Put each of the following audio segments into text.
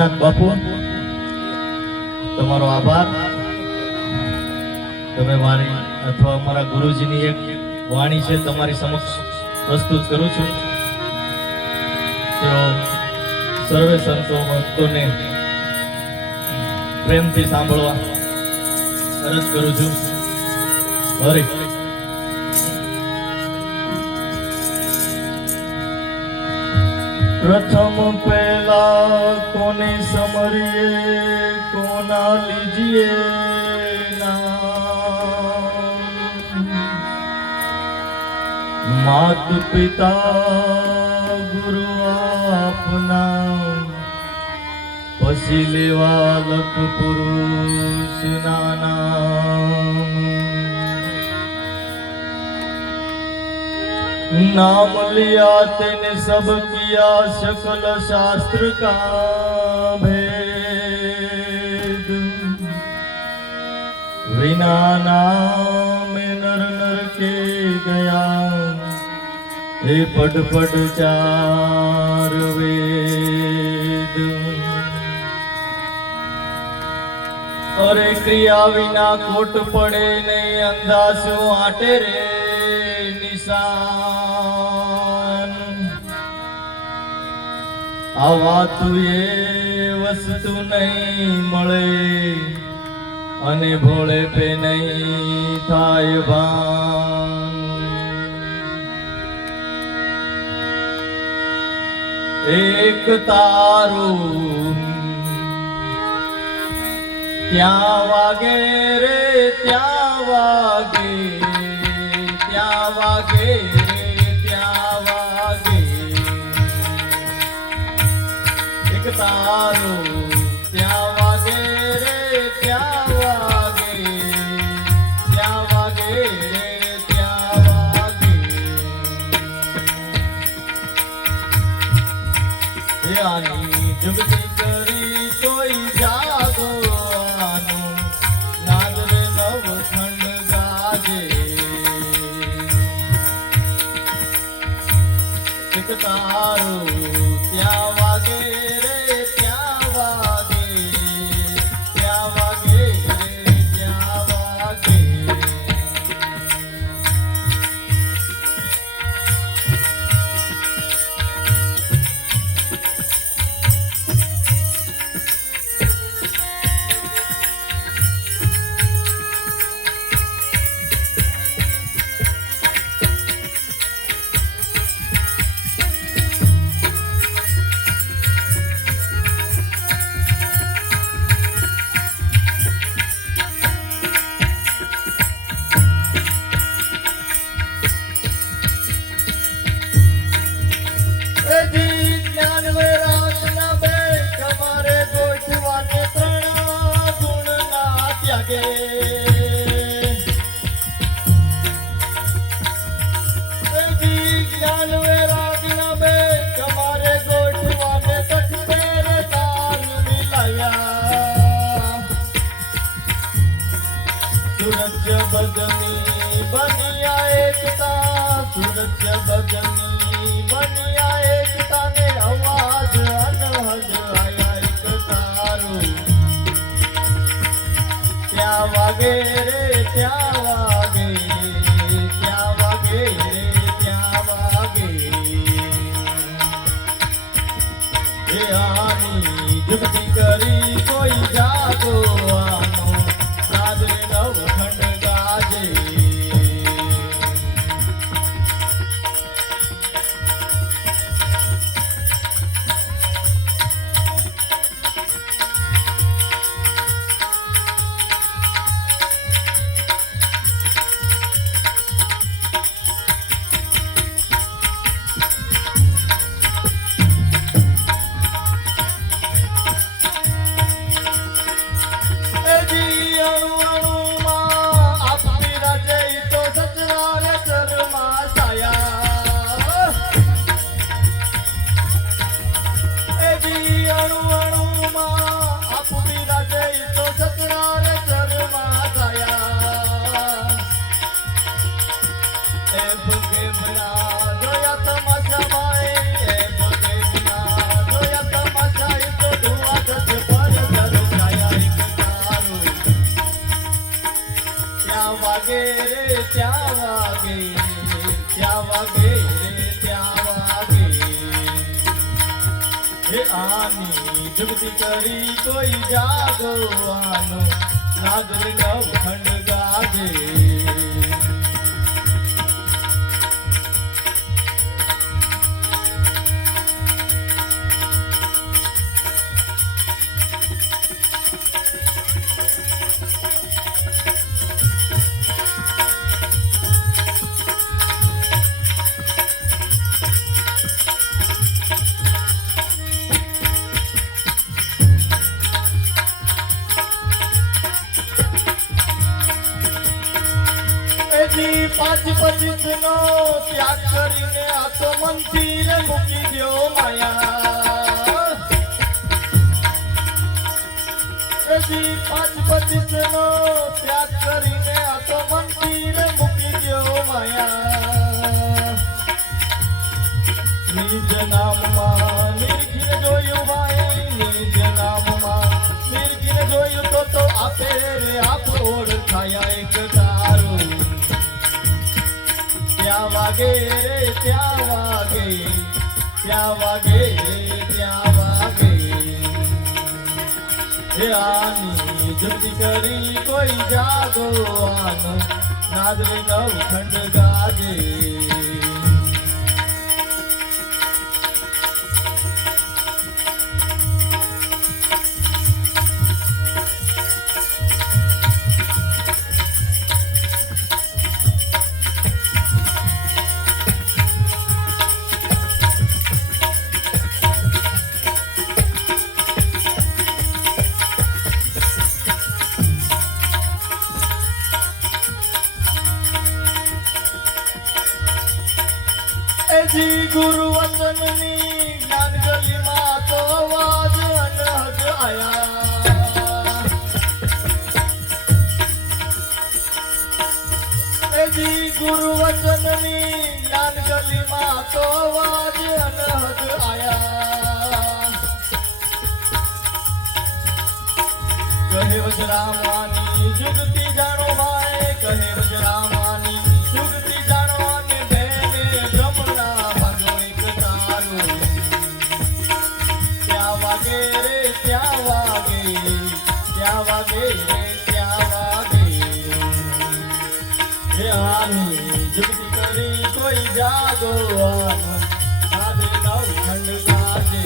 ભોળાનાથ બાપુ, તમારો આભાર. તમે મારી અથવા અમારા ગુરુજીની એક વાણી છે તમારી સમક્ષ પ્રસ્તુત કરું છું. તેઓ સર્વે સંતો ભક્તોને પ્રેમથી સાંભળવા અરજ કરું છું. હરે प्रथम पहला कोने समरिए कोना लीजिए नाम। मात पिता गुरु आपना पसी लेवा लख पुरुष नाम। नाम लिया तेने सब किया सकल शास्त्र का भेद। विना नाम नर नर के गया हे पढ़ पढ़ चार वेद। अरे क्रिया विना कोट पड़े नहीं अंदासो आटे रे निशान। आवा तू ये वस्तु नहीं मळे अने भोळे पे नहीं थाय भान। एक तारू त्या वागे रे त्या वागे त्या वागे रे त्या वागे। एक तारो त्या वागे रे त्या वागे त्या वागे रे त्या वागे। यानी जुगती करी कोई जागो आनो नाद रे नव खंड गाजे। एक तारो त्या वागे रे त्या वागे त्या वागे रे त्या वागे। सूरज बगनी बनिया एकता सूरज बगनी बनिया एकता ने आवाज अनहद आया एक तारो त्या वागे रे त्या वागे त्या वागे रे त्या वागे। हे आनी जुगती करी कोई जागो आनो नाद रे नव खंड गाजे। વાગે રે ત્યાં વાગે હે આની જુગતી કરી કોઈ જાગવાનો નાદર નવખંડ ગાજે પાંચ પચીસ નો ત્યાગ કરીને આ તો મંદિર મૂકી દો માયા હજી પાંચ પચીસ નો ત્યાગ કરીને આ તો મંદિર મૂકી દો માયા નિજ નામમાં નિરખીને જોયું ભાઈ નિજ નામમાં નિરખીને જોયું તો આપે રે આપ ઓળખાયા એક તારું ત્યાં વાગે રે ત્યાં વાગે ત્યાં વાગે રે ત્યાં વાગે હે આની જુગતી કરી કોઈ જાગવાનો નાદ રે નવખંડ ગાજે જી ગુરુ વચનની જ્ઞાન ગલીમાં તો અવાજ અનહદ આયા જી ગુરુ વચનની જ્ઞાન ગલીમાં તો અવાજ અનહદ આયા કહે વજરામાની જુગતી જાણો ભાઈ કહે વજરામાની જુગતી જાણો ત્યાં વાગે રે ત્યાં વાગે હે આની જુગતી કરી કોઈ જાગવાનો નાદ નવખંડ ગાજે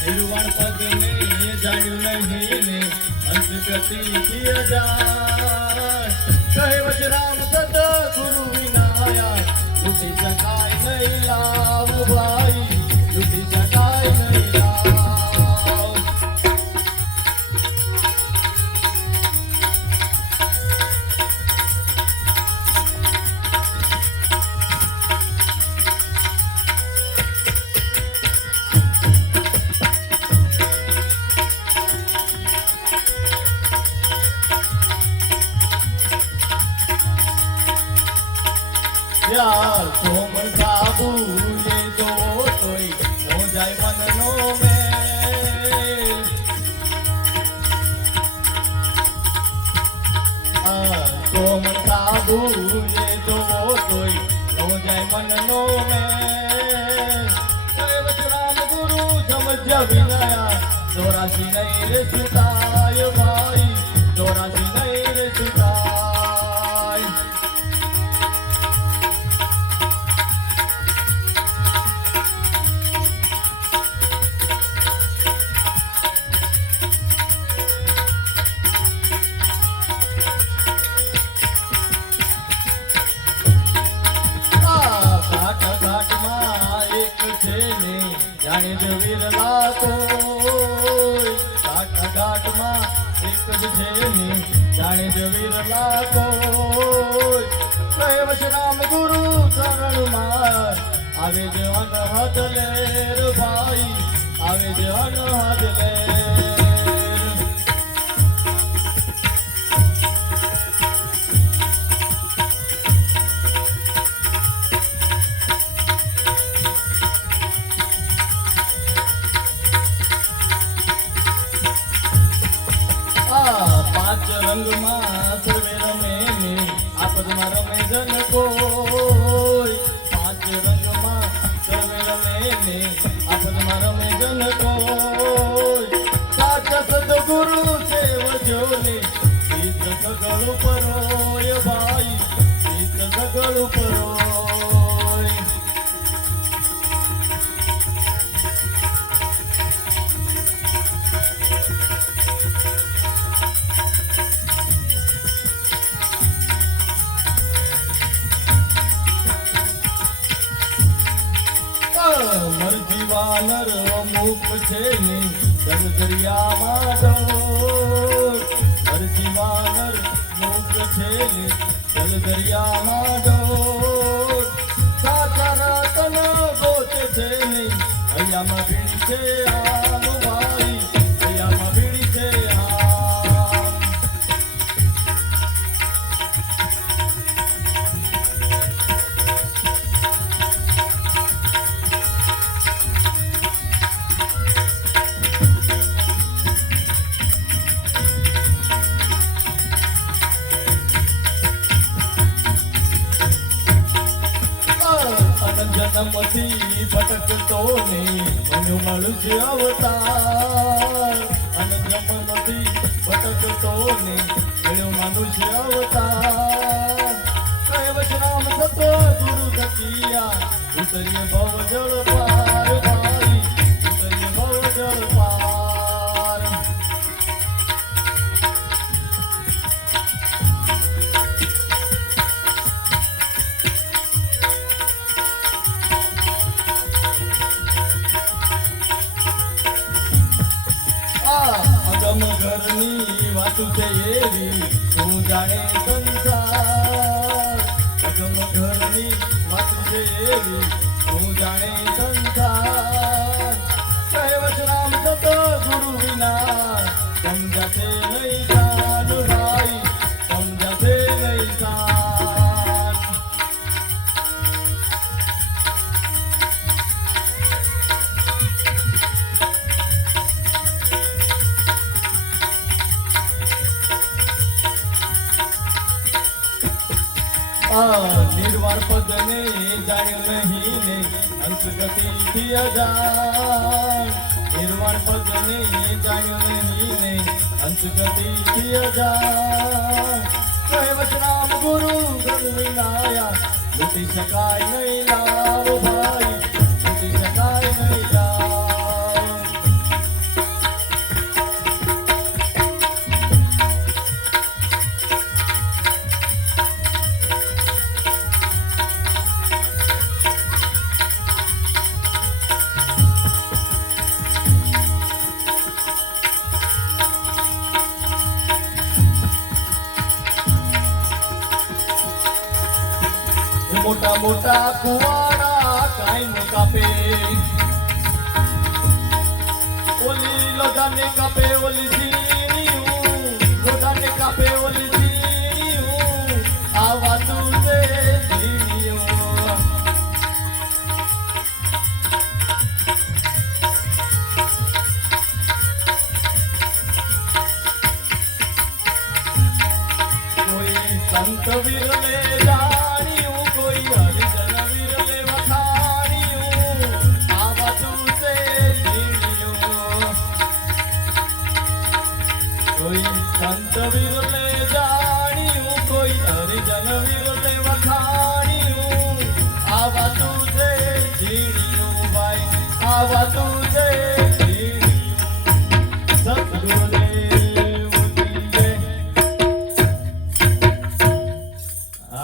નિર્વાણ પદને જાણ્યું નહીં ને અંતગતિ જાણ કહે વજરામ સત ગુરુ વિનાયા લૂટી શકાય નહીં લાવ ભાઈ લૂટી શકાય નહીં લાવ यार तुम काबू ये दो तोई हो जाए मननो में तुम काबू ये दो तोई हो जाए मननो में वचराम गुरु समझ विनया दोरासी नहीं रे सुताय भाई दोरासी नहीं रे सुताय જાણે જ વિરલા કોઈ ઘાટમાં એક જ છે ને જાણે જ વિરલા કોઈ કહે વચરામ ગુરુ આવે જ અનહદ લેર ભાઈ, આવે જ અનહદ લેર. પાંચ રંગમાં સર્વે રમે ને આપદમાં રમે જન કોઈ. પાંચ રંગમાં સર્વે રમે ને આપદમાં રમે જન કોઈ. સાચા સદગુરુ સેવજો ને ચિત્ત સગળ પરોય ભાઈ, ચિત્ત સગળ પરોય. મરજી વાનર મુખ છે ને જલ દરિયામાં ડોર. મરજી વાનર મુખ છે ને જલ દરિયામાં ડોર. સાચા રતન ગોતે છે ને હૈયામાં ભીડી છે આમ ભાઈ, હૈયામાં ભીડી છે આમ. જન્મથી ભટકતો ને મને મળશે અવતાર. અને જન્મથી ભટકતો ને મળ્યો મનુષ્ય અવતાર. કહેવત રામ સતો ગુરુ ગતિયા, ઉતરીએ ભવ જળ પાર ભાઈ, ઉતરીએ ભવ જળ પાર. અગમ ઘરની વાતું છે એવી તું જાણે સંસાર. અગમ ઘરની વાતું છે એવી તું જાણે સંસાર. કહેવત રામ સતો ગુરુ વિના સમજાશે નહીં સાન ભાઈ, સમજાશે નહીં સાન. નિર્વાણ પદને જાણ્યો નહીં ને અંત ગતિથી અજાણ. નિર્વાણ પદને જાણ્યો નહીં ને અંત ગતિથી અજાણ. કહેવત રામ ગુરુ ગણ વિનાયા, લૂટી શકાય નહીં લાવ ભાઈ, લૂટી શકાય નહીં લાવ. મોટા મોટા કુવાડા કાયમ કાપે, ઓલી લોધાને કાપે, ઓલી